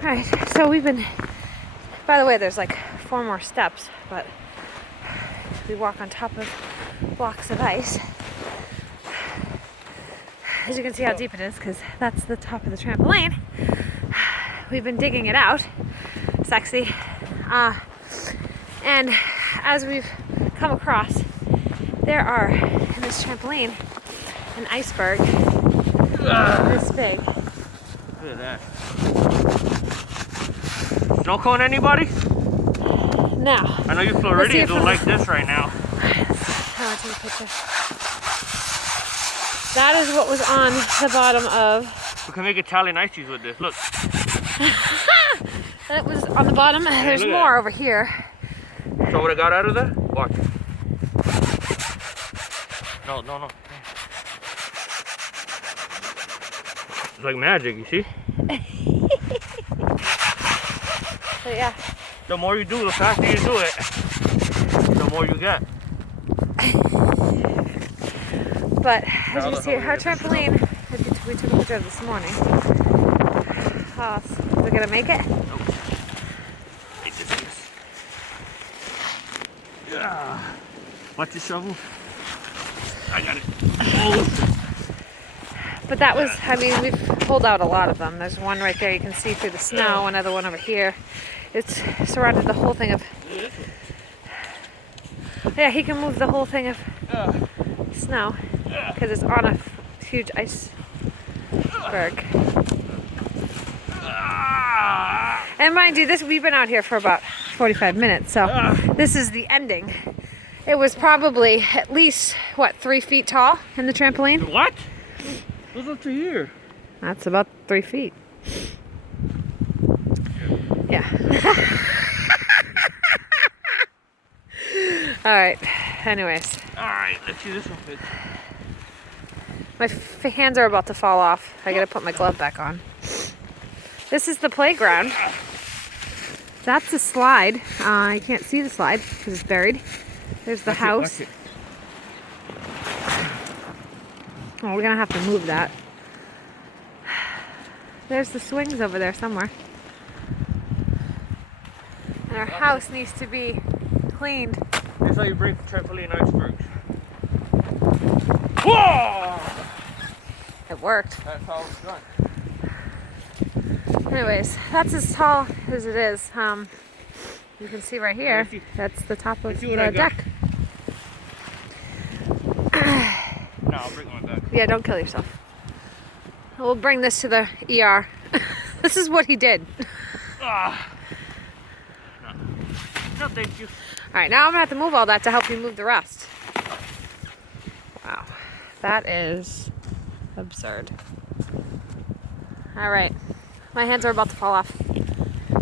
Alright, so we've been, by the way, there's like 4 more steps, but we walk on top of blocks of ice. As you can see how deep it is, because that's the top of the trampoline. We've been digging it out. Sexy. And as we've come across, there are, in this trampoline, an iceberg this big. Look at that. Snow cone, anybody? No. I know you Floridians don't like this right now. I want to take a picture. That is what was on the bottom of. We can make Italian ices with this. Look. That was on the bottom. There's more over here. So what I got out of that? Watch. No. It's like magic, you see? So yeah. The more you do, the faster you do it, the more you get. But as you see, our trampoline, we took a picture of this morning. Oh, is it gonna make it? Nope. Yeah. Watch the shovel. I got it. Oh. But that was, I mean, we've pulled out a lot of them. There's one right there you can see through the snow, another one over here. It's surrounded the whole thing of, yeah, he can move the whole thing of snow because it's on a huge iceberg. And mind you, we've been out here for about 45 minutes, so this is the ending. It was probably at least, what, 3 feet tall in the trampoline? What? Goes up to here. That's about 3 feet. Yeah. Alright, anyways. Alright, let's see this one fit. My hands are about to fall off. I gotta put my glove back on. This is the playground. That's a slide. You can't see the slide because it's buried. There's the house. Oh, we're gonna have to move that. There's the swings over there somewhere. And our house needs to be cleaned. That's how you break trampoline icebergs. Whoa! It worked. That's how it's done. Anyways, that's as tall as it is. You can see right here, that's the top of the deck. No, I'll bring one back. Yeah, don't kill yourself. We'll bring this to the ER. This is what he did. No, thank you. Alright, now I'm gonna have to move all that to help you move the rest. Wow, that is absurd. Alright, my hands are about to fall off.